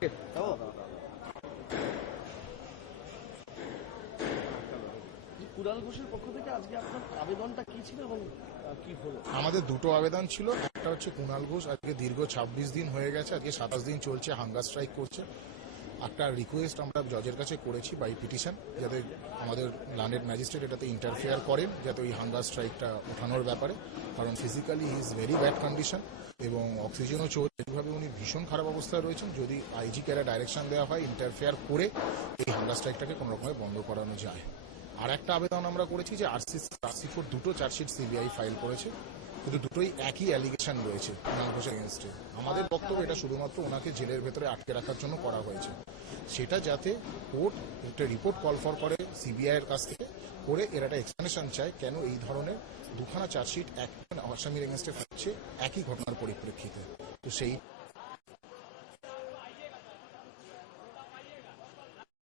কুণাল ঘোষের পক্ষ থেকে আজকে আপনার আবেদনটা কি ছিল এবং কি হলো? আমাদের দুটো আবেদন ছিল। একটা হচ্ছে কুণাল ঘোষ আজকে দীর্ঘ 26 দিন হয়ে গেছে, আজকে 27 দিন চলছে, হাঙ্গার স্ট্রাইক করছে। একটা রিকোয়েস্ট আমরা জজের কাছে করেছি বাই পিটিশন, যাতে আমাদের ল্যান্ডেড ম্যাজিস্ট্রেট এটাতে ইন্টারফেয়ার করেন, যাতে ওই হাঙ্গার স্ট্রাইকটা ওঠানোর ব্যাপারে। কারণ physically he is very bad condition এবং অক্সিজেনও চলছে, এইভাবে উনি ভীষণ খারাপ অবস্থায় রয়েছেন। যদি আইজি কেরা ডাইরেকশন দেওয়া হয় ইন্টারফেয়ার করে এই হাঙ্গার স্ট্রাইকটাকে কোনো রকমে বন্ধ করানো যায়। আর একটা আবেদন আমরা করেছি যে RC4 দুটো চার্জশিট সিবিআই ফাইল করেছে, কিন্তু দুটোই একই অ্যালিগেশন রয়েছে কুণাল ঘোষের এগেনস্টে। আমাদের বক্তব্য এটা শুধুমাত্র ওনাকে জেলের ভেতরে আটকে রাখার জন্য করা হয়েছে, সেটা যাতে কোর্ট একটা রিপোর্ট কল ফর করে সিবিআই এর কাছ থেকে, করে এর একটা এক্সপ্লেনেশন চায় কেন এই ধরনের দুখানা চার্জশিট এক আসামির এগেনস্টে থাকছে একই ঘটনার পরিপ্রেক্ষিতে। তো সেই